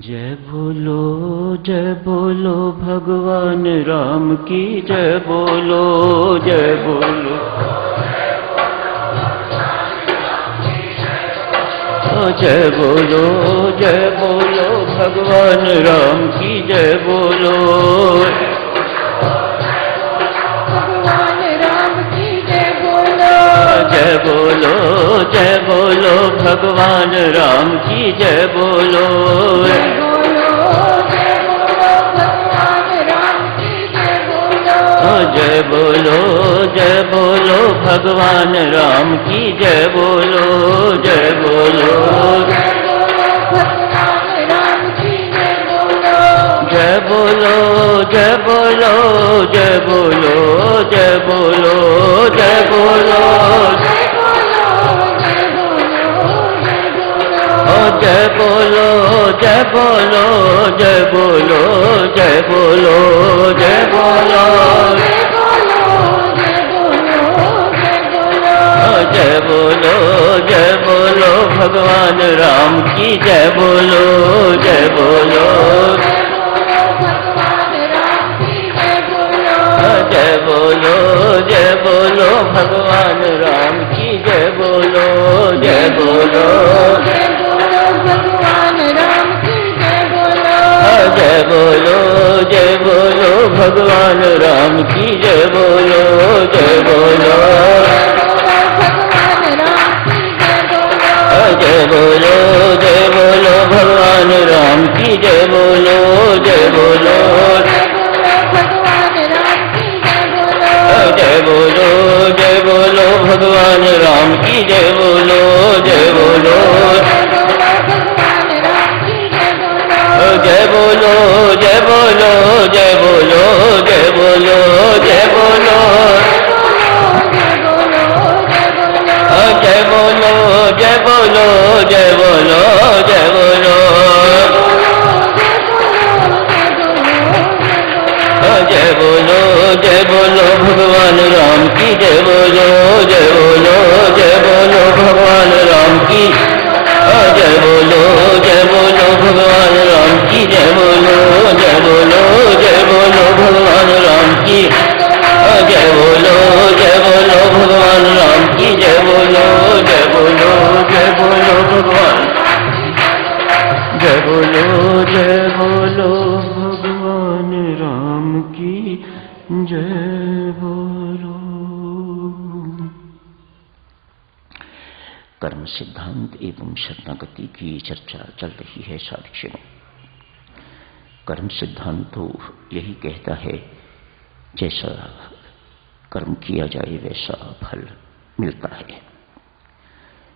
जय बोलो भगवान राम की जय बोलो जय बोलो। जय बोलो भगवान राम की जय बोलो। भगवान राम की जय बोलो। जय बोलो भगवान राम की जय बोलो। जय बोलो भगवान राम की जय बोलो। जय बोलो भगवान राम की जय बोलो। जय बोलो जय बोलो जय बोलो जय बोलो जय बोलो जय बोलो जय बोलो जय बोलो जय बोलो जय बोलो जय बोलो जय बोलो भगवान राम की जय बोलो। जय बोलो जय बोलो जय बोलो भगवान राम की जय बोलो। जय बोलो भगवान राम की जय बोलो। जय बोलो जय बोलो भगवान राम की जय बोलो। जय बोलो जय बोलो जय बोलो भगवान राम की जय बोलो। जय बोलो जय बोलो जय बोलो भगवान राम की जय बोलो। जय बोलो जय बोलो जय बोलो जय बोलो जय बोलो जय बोलो जय बोलो जय बोलो जय बोलो जय बोलो जय बोलो जय बोलो भगवान राम की जय बोलो। जय बोलो जय बोलो भगवान राम की जय बोलो जय बोलो भगवान राम की जय बोलो। जय बोलो जय बोलो भगवान राम की जय बोलो जय बोलो भगवान राम की जय बोलो। जय बोलो जय बोलो भगवान जय बोलो जय बोलो भगवान राम की जय बोलो। कर्म सिद्धांत एवं शरणागति की चर्चा चल रही है साथियों। कर्म सिद्धांत तो यही कहता है जैसा कर्म किया जाए वैसा फल मिलता है।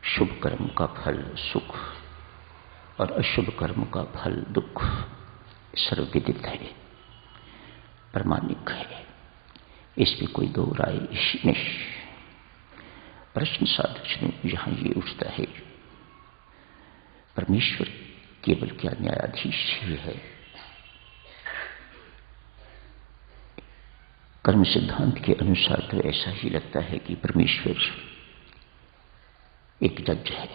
शुभ कर्म का फल सुख और अशुभ कर्म का फल दुख सर्वविदित है, प्रमाणिक है, इसमें कोई दो राय नहीं। प्रश्न साधक यहां ये उठता है, परमेश्वर केवल क्या न्यायाधीश ही है? कर्म सिद्धांत के अनुसार तो ऐसा ही लगता है कि परमेश्वर एक जज है,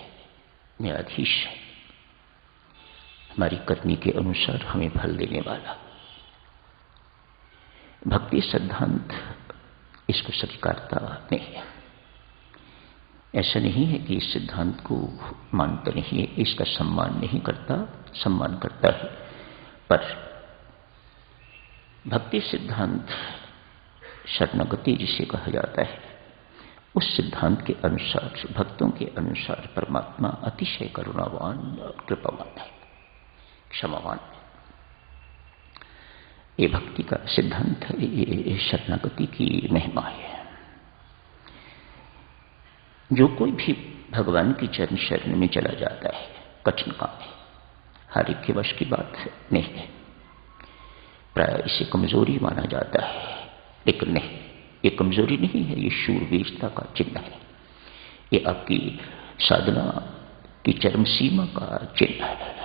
न्यायाधीश है, हमारी करनी के अनुसार हमें फल देने वाला। भक्ति सिद्धांत इसको स्वीकारता नहीं है। ऐसा नहीं है कि इस सिद्धांत को मानता नहीं है, इसका सम्मान नहीं करता, सम्मान करता है। पर भक्ति सिद्धांत शरणागति जिसे कहा जाता है, उस सिद्धांत के अनुसार, भक्तों के अनुसार परमात्मा अतिशय करुणावान और कृपावान है, क्षमावान है। ये भक्ति का सिद्धांत है, ये शरणागति की महिमा है। जो कोई भी भगवान की चरण शरण में चला जाता है, कठिन काम है, हर एक के वश की बात नहीं है, प्राय इसे कमजोरी माना जाता है। लेकिन नहीं, ये कमजोरी नहीं है, ये शूरवीरता का चिन्ह है, ये आपकी साधना की चरम सीमा का चिन्ह है।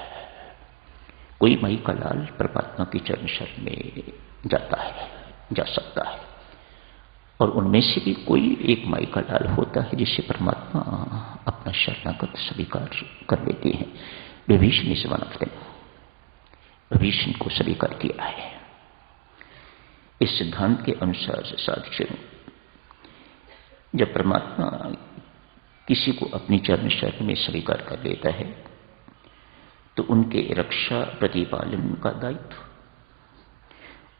कोई माई का लाल परमात्मा की चरण शरण में जाता है, जा सकता है, और उनमें से भी कोई एक माई का लाल होता है जिसे परमात्मा अपना शरणागत स्वीकार कर लेते हैं, विभीषण से बनाते हैं। विभीषण को स्वीकार किया है। इस सिद्धांत के अनुसार साधक, जब परमात्मा किसी को अपनी चरण शरण में स्वीकार कर लेता है तो उनके रक्षा प्रतिपालन का दायित्व,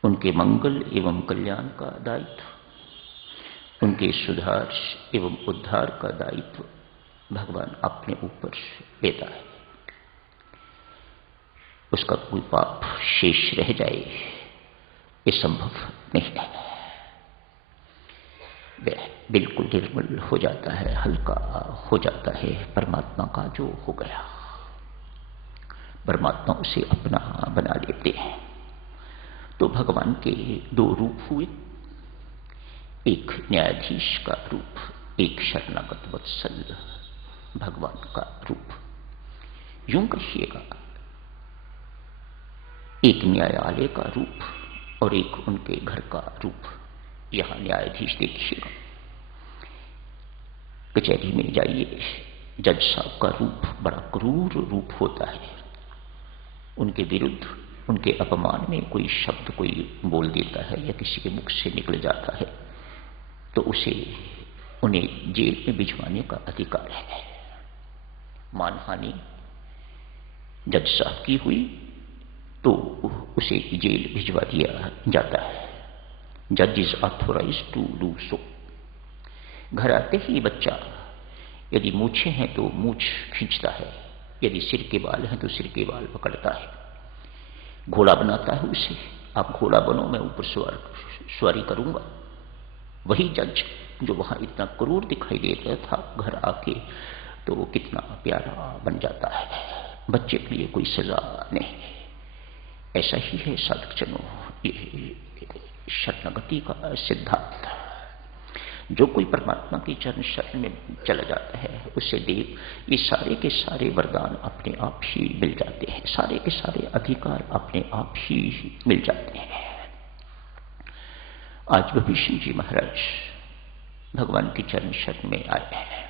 उनके मंगल एवं कल्याण का दायित्व, उनके सुधार एवं उद्धार का दायित्व भगवान अपने ऊपर लेता है। उसका कोई पाप शेष रह जाए ये संभव नहीं है। वह बिल्कुल निर्मल हो जाता है, हल्का हो जाता है। परमात्मा का जो हो गया, परमात्मा उसे अपना बना लेते हैं। तो भगवान के दो रूप हुए, एक न्यायाधीश का रूप, एक शरणागत वत्सल भगवान का रूप। यूं कहिएगा, एक न्यायालय का रूप और एक उनके घर का रूप। यहां न्यायाधीश देखिएगा, कचहरी में जाइए, जज साहब का रूप बड़ा क्रूर रूप होता है। उनके विरुद्ध, उनके अपमान में कोई शब्द कोई बोल देता है या किसी के मुख से निकल जाता है तो उन्हें जेल में भिजवाने का अधिकार है। मानहानि जज साहब की हुई तो उसे जेल भिजवा दिया जाता है। जज is authorise to do so. घर आते ही बच्चा, यदि मूछें हैं तो मूछ खींचता है, यदि सिर के बाल हैं तो सिर के बाल पकड़ता है, घोड़ा बनाता है उसे। आप घोड़ा बनो, मैं ऊपर सवारी करूंगा। वही जज जो वहां इतना क्रूर दिखाई दे रहा था, घर आके तो कितना प्यारा बन जाता है। बच्चे के लिए कोई सजा नहीं। ऐसा ही है साधक जनों, ये शरणागति का सिद्धांत। जो कोई परमात्मा की चरण शरण में चला जाता है उसे देव ये सारे के सारे वरदान अपने आप ही मिल जाते हैं, सारे के सारे अधिकार अपने आप ही मिल जाते हैं। आज विभीषण जी महाराज भगवान की चरण शरण में आए हैं।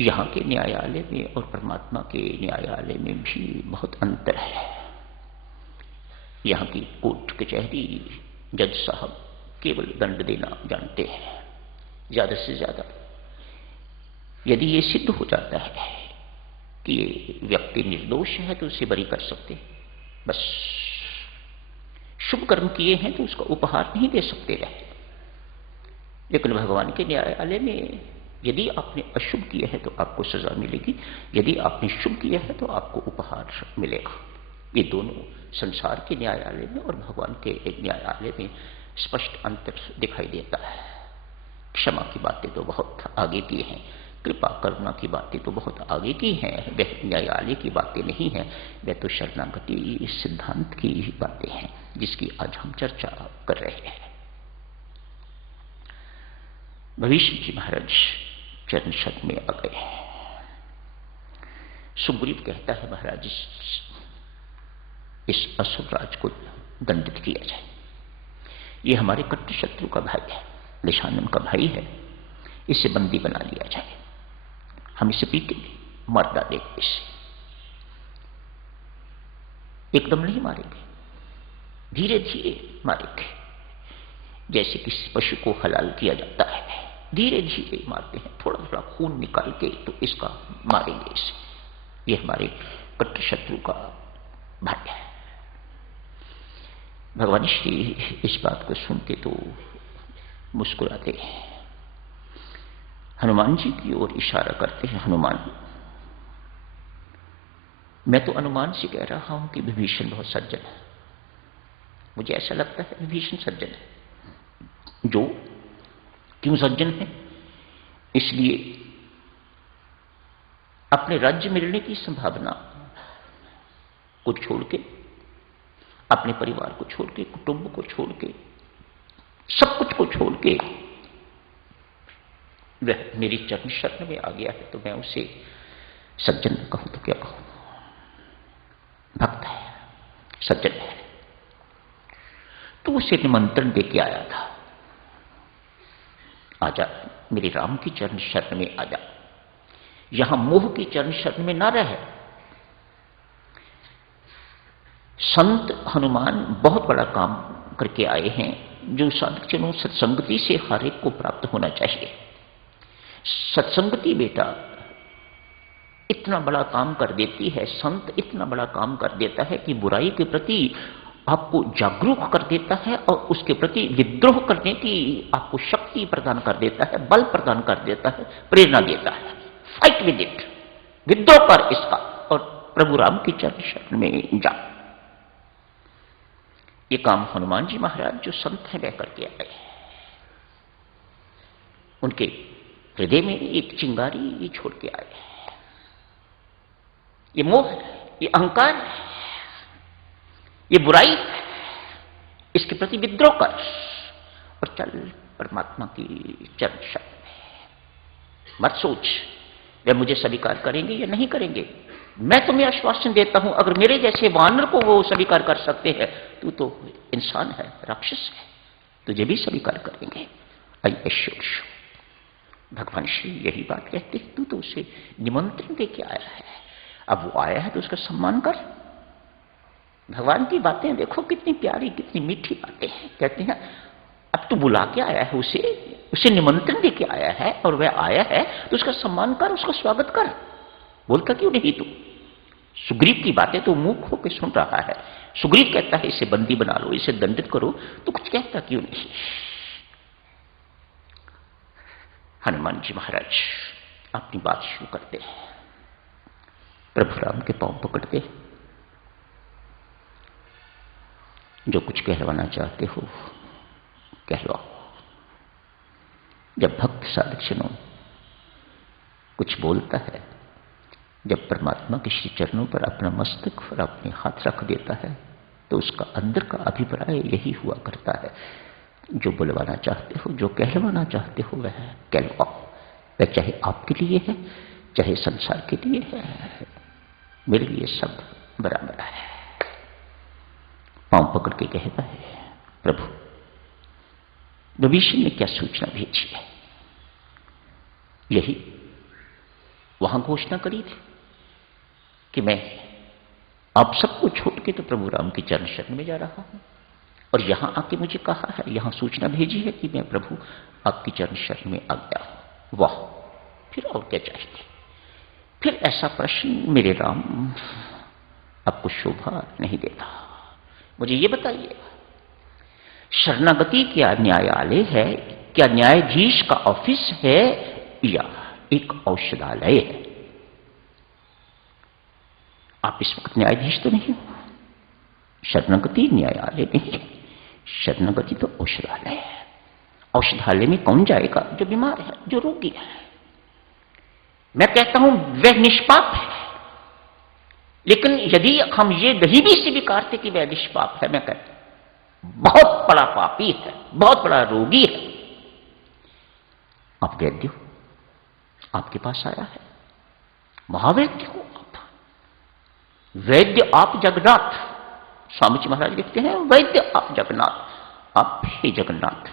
यहां के न्यायालय में और परमात्मा के न्यायालय में भी बहुत अंतर है। यहां की कोर्ट कचहरी जज साहब केवल दंड देना जानते हैं, ज्यादा से ज्यादा। यदि ये सिद्ध हो जाता है कि ये व्यक्ति निर्दोष है तो उसे बरी कर सकते, बस। शुभ कर्म किए हैं तो उसका उपहार नहीं दे सकते रहे। लेकिन भगवान के न्यायालय में यदि आपने अशुभ किया है तो आपको सजा मिलेगी, यदि आपने शुभ किया है तो आपको उपहार मिलेगा। ये दोनों संसार के न्यायालय में और भगवान के न्यायालय में स्पष्ट अंतर दिखाई देता है। क्षमा की बातें तो बहुत आगे की हैं, कृपा करुणा की बातें तो बहुत आगे की हैं, वह न्यायालय की बातें नहीं हैं, वह तो शरणागति सिद्धांत की बातें हैं जिसकी आज हम चर्चा कर रहे हैं। विभीषण जी महाराज चरण शरण में आ गए। सुग्रीव कहता है, महाराज इस असुर राज को दंडित किया जाए। ये हमारे कट्टर शत्रु का भाई है, निशानन का भाई है, इसे बंदी बना लिया जाए। हम इसे पीटेंगे, मार डालेंगे इसे। एकदम नहीं मारेंगे, धीरे धीरे मारेंगे, जैसे किसी पशु को हलाल किया जाता है, धीरे धीरे मारते हैं, थोड़ा थोड़ा खून निकाल के तो इसका मारेंगे इसे। ये हमारे कट्टर शत्रु का भाई है। भगवान श्री इस बात को सुनते तो मुस्कुराते हैं, हनुमान जी की ओर इशारा करते हैं। हनुमान, मैं तो अनुमान से कह रहा हूं कि विभीषण बहुत सज्जन है। मुझे ऐसा लगता है विभीषण सज्जन है। जो क्यों सज्जन है? इसलिए अपने राज्य मिलने की संभावना को छोड़ के, अपने परिवार को छोड़ के, कुटुंब को छोड़ के, सब कुछ को छोड़ के वह मेरी चरण शरण में आ गया है, तो मैं उसे सज्जन कहूं तो क्या कहूं? भक्त है, सज्जन है। तो उसे निमंत्रण देके आया था, आजा मेरे राम की चरण शरण में आजा, यहां मोह की चरण शरण में ना रहे। संत हनुमान बहुत बड़ा काम करके आए हैं, जो साधकजनों सत्संगति से हर एक को प्राप्त होना चाहिए। सत्संगति बेटा इतना बड़ा काम कर देती है, संत इतना बड़ा काम कर देता है कि बुराई के प्रति आपको जागरूक कर देता है और उसके प्रति विद्रोह करने की आपको शक्ति प्रदान कर देता है, बल प्रदान कर देता है, प्रेरणा देता है। फाइट विद इट, विद्रोह कर इसका और प्रभु राम की चरण शरण में जा। ये काम हनुमान जी महाराज जो संत हैं वह करके आए हैं। उनके हृदय में एक चिंगारी छोड़ के आए हैं। ये मोह है, ये अहंकार है, ये बुराई है, इसके प्रति विद्रोह कर और चल परमात्मा की चरण शरण में। मत सोच वे मुझे स्वीकार करेंगे या नहीं करेंगे। मैं तुम्हें आश्वासन देता हूं, अगर मेरे जैसे वानर को वो स्वीकार कर सकते हैं, तू तो इंसान है, राक्षस है, तुझे भी स्वीकार करेंगे। I assure you. भगवान श्री यही बात कहते हैं, तू तो उसे निमंत्रण दे के आया है, अब वो आया है तो उसका सम्मान कर। भगवान की बातें देखो कितनी प्यारी, कितनी मीठी बातें हैं। कहते हैं अब तू बुला के आया है, उसे निमंत्रण दे के आया है और वह आया है तो उसका सम्मान कर, उसका स्वागत कर। बोलता क्यों नहीं तू? सुग्रीव की बातें तो मुंह होकर सुन रहा है। सुग्रीव कहता है इसे बंदी बना लो, इसे दंडित करो, तो कुछ कहता क्यों नहीं? हनुमान जी महाराज अपनी बात शुरू करते हैं, प्रभु राम के पांव पकड़ते, जो कुछ कहलवाना चाहते हो कहलवाओ। जब भक्त साधकजनों कुछ बोलता है, जब परमात्मा के श्री चरणों पर अपना मस्तक और अपने हाथ रख देता है, तो उसका अंदर का अभिप्राय यही हुआ करता है, जो बुलवाना चाहते हो, जो कहलवाना चाहते हो वह कहलवाओ। वह चाहे आपके लिए है, चाहे संसार के लिए है, मेरे लिए सब बराबर है। पांव पकड़ के कहता है, प्रभु विभीषण ने क्या सूचना भेजी है? यही वहां घोषणा करी थी कि मैं आप सबको छोड़ के तो प्रभु राम की चरण शरण में जा रहा हूं, और यहां आके मुझे कहा है, यहां सूचना भेजी है कि मैं प्रभु आपकी चरण शरण में आ गया हूं। वाह, फिर और क्या चाहिए? फिर ऐसा प्रश्न मेरे राम आपको शोभा नहीं देता। मुझे ये बताइए, शरणागति क्या न्यायालय है? क्या न्यायाधीश का ऑफिस है या एक औषधालय है? आप इस वक्त न्यायाधीश तो नहीं हो। शरणागति न्यायालय नहीं है, शरणागति तो औषधालय है। औषधालय में कौन जाएगा? जो बीमार है, जो रोगी है। मैं कहता हूं वह निष्पाप है, लेकिन यदि हम ये नहीं भी स्वीकारते कि वह निष्पाप है, मैं कहता हूं बहुत बड़ा पापी है, बहुत बड़ा रोगी है। आप वैद्य हो, आपके पास आया है, महावैद्य हो आप, वैद्य आप जगन्नाथ। स्वामी जी महाराज लिखते हैं, वैद्य आप जगन्नाथ, आप ही जगन्नाथ,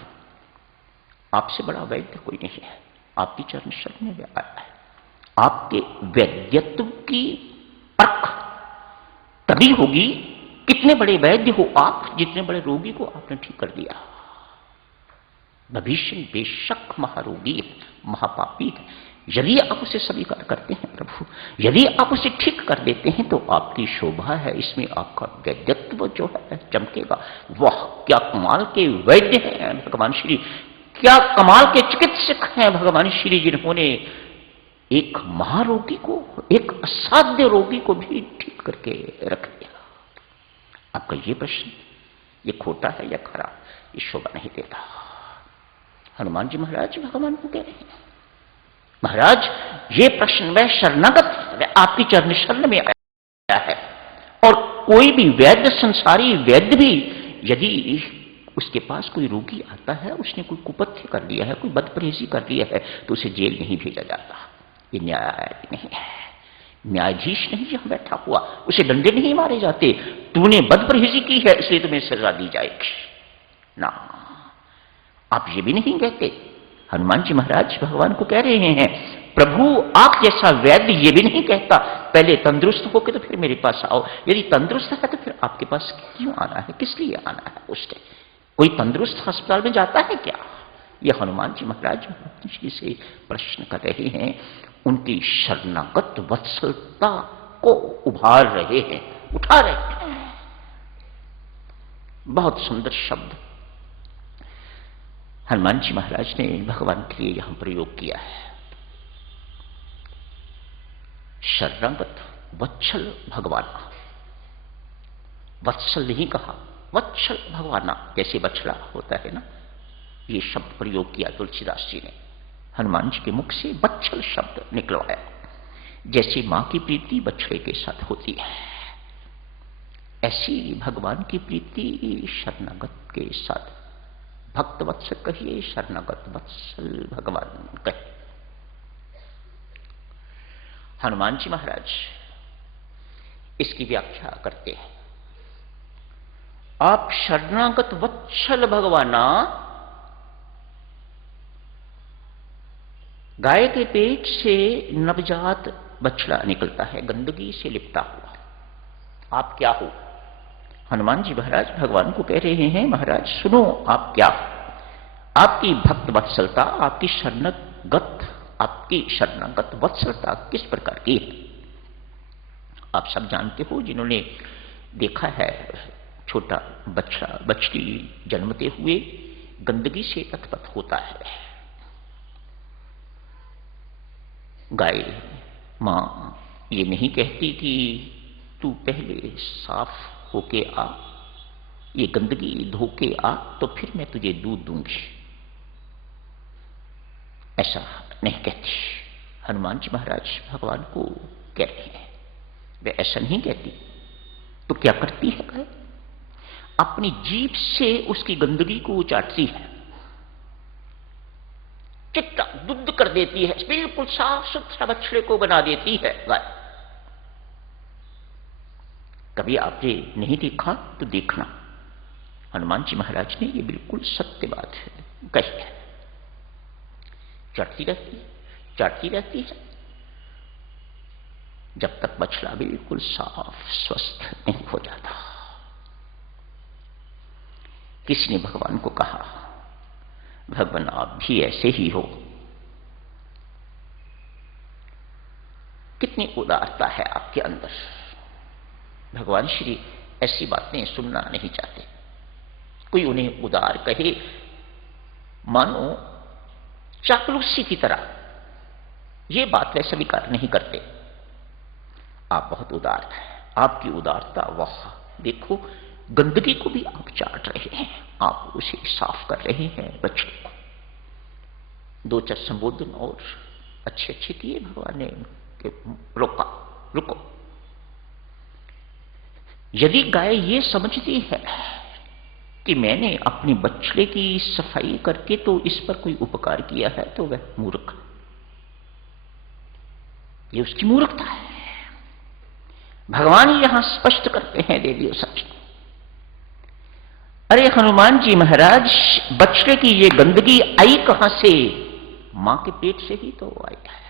आपसे बड़ा वैद्य कोई नहीं है। आपकी चरण शरण में आया है। आपके वैद्यत्व की परख तभी होगी, कितने बड़े वैद्य हो आप, जितने बड़े रोगी को आपने ठीक कर दिया। विभीषण बेशक महारोगी है, महापापी है। यदि आप उसे स्वीकार करते हैं प्रभु, यदि आप उसे ठीक कर देते हैं, तो आपकी शोभा है, इसमें आपका वैद्यत्व जो है चमकेगा। वाह, क्या कमाल के वैद्य हैं भगवान श्री, क्या कमाल के चिकित्सक हैं भगवान श्री, जिन्होंने एक महारोगी को, एक असाध्य रोगी को भी ठीक करके रख दिया। आपका ये प्रश्न, ये खोटा है या खरा, ये शोभा नहीं देता। हनुमान जी महाराज भगवान को कह रहे हैं, महाराज ये प्रश्न वह शरणागत, वह आपकी चरण शरण में आया है, और कोई भी वैद्य, संसारी वैद्य भी, यदि उसके पास कोई रोगी आता है, उसने कोई कुपथ्य कर लिया है, कोई बदपरहेजी कर लिया है, तो उसे जेल नहीं भेजा जाता। ये न्याय नहीं है, न्यायाधीश नहीं जहां बैठा हुआ, उसे डंडे नहीं मारे जाते। तूने बदपरहेजी की है इसलिए तुम्हें सजा दी जाएगी ना। आप ये भी नहीं कहते हनुमान जी महाराज भगवान को कह रहे हैं, प्रभु आप जैसा वैद्य ये भी नहीं कहता पहले तंदुरुस्त होकर तो फिर मेरे पास आओ। यदि तंदुरुस्त है तो फिर आपके पास क्यों आना है, किस लिए आना है? उसने कोई तंदुरुस्त अस्पताल में जाता है क्या? ये हनुमान जी महाराज जी से प्रश्न कर रहे हैं, उनकी शरणागत वत्सलता को उभार रहे हैं, उठा रहे हैं। बहुत सुंदर शब्द हनुमान जी महाराज ने भगवान के लिए यहां प्रयोग किया है। शरणागत वत्सल भगवाना, वत्सल नहीं कहा, वत्सल भगवाना, जैसे बछड़ा होता है ना, ये शब्द प्रयोग किया तुलसीदास जी ने। हनुमान जी के मुख से वत्सल शब्द निकलवाया, जैसे मां की प्रीति बछड़े के साथ होती है, ऐसी भगवान की प्रीति शरणागत के साथ। भक्त वत्सल कहिए, शरणागत वत्सल भगवान कहिए। हनुमान जी महाराज इसकी व्याख्या करते हैं, आप शरणागत वत्सल भगवाना, गाय के पेट से नवजात बछड़ा निकलता है, गंदगी से लिपटा हुआ, आप क्या हो? हनुमान जी महाराज भगवान को कह रहे हैं, महाराज सुनो, आप क्या हो? आपकी भक्त वत्सलता, आपकी शरणागत वत्सलता किस प्रकार की है? आप सब जानते हो, जिन्होंने देखा है छोटा बच्चा बछड़ी जन्मते हुए गंदगी से लथपथ होता है। गाय मां ये नहीं कहती कि तू पहले साफ होके आ, ये गंदगी धो के आ तो फिर मैं तुझे दूध दूंगी, ऐसा नहीं कहती। हनुमान जी महाराज भगवान को कह रहे हैं, वे ऐसा नहीं कहती। तो क्या करती है गाय? अपनी जीभ से उसकी गंदगी को चाटती है, चिट्टा दुग्ध कर देती है, बिल्कुल साफ सुथरा बछड़े को बना देती है गाय। कभी आपने नहीं देखा तो देखना, हनुमान जी महाराज ने ये बिल्कुल सत्य बात है कही है। चाटती रहती है जब तक बछड़ा बिल्कुल साफ स्वस्थ नहीं हो जाता। किसी ने भगवान को कहा, भगवान आप भी ऐसे ही हो, कितनी उदारता है आपके अंदर। भगवान श्री ऐसी बातें सुनना नहीं चाहते। कोई उन्हें उदार कहे मानो चापलूसी की तरह, ये बात वे स्वीकार नहीं करते। आप बहुत उदार हैं, आपकी उदारता, वाह देखो गंदगी को भी आप चाट रहे हैं, आप उसे साफ कर रहे हैं बच्चे को। दो चार संबोधन और अच्छे अच्छे किए भगवान ने, रुको। यदि गाय ये समझती है कि मैंने अपने बछड़े की सफाई करके तो इस पर कोई उपकार किया है, तो वह मूर्ख, ये उसकी मूर्खता है। भगवान यहां स्पष्ट करते हैं देवियों सच, अरे हनुमान जी महाराज बछड़े की ये गंदगी आई कहां से? मां के पेट से ही तो आई है।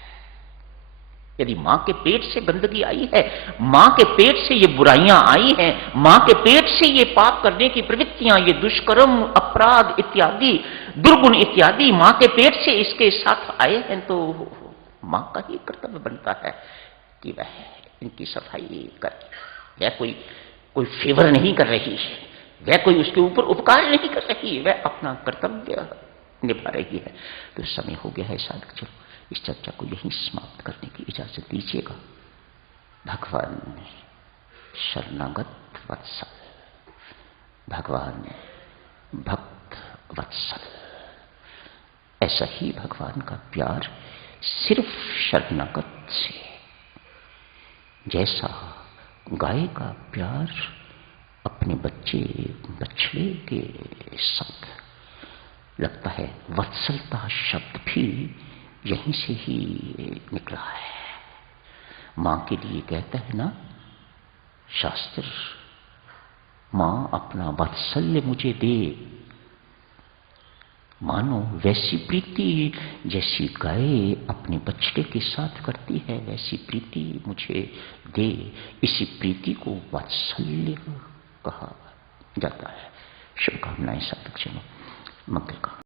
यदि मां के पेट से गंदगी आई है, मां के पेट से ये बुराइयां आई हैं, मां के पेट से ये पाप करने की प्रवृत्तियां, ये दुष्कर्म अपराध इत्यादि दुर्गुण इत्यादि मां के पेट से इसके साथ आए हैं, तो मां का ही कर्तव्य बनता है कि वह इनकी सफाई करे। वह कोई फेवर नहीं कर रही है, वह कोई उसके ऊपर उपकार नहीं कर रही है, वह अपना कर्तव्य निभा रही है। तो समय हो गया है साथ, चलो इस चर्चा को यहीं समाप्त करने की इजाजत दीजिएगा। भगवान शरणागत वत्सल, भगवान भक्त वत्सल, ऐसा ही भगवान का प्यार सिर्फ शरणागत से, जैसा गाय का प्यार अपने बछड़े के साथ लगता है, वत्सलता शब्द भी यहीं से ही निकला है। मां के लिए कहता है ना शास्त्र, मां अपना वात्सल्य मुझे दे, मानो वैसी प्रीति जैसी गाय अपने बछड़े के साथ करती है, वैसी प्रीति मुझे दे। इसी प्रीति को वात्सल्य कहा जाता है। शुभकामनाएं साधक जनो, मंगल का।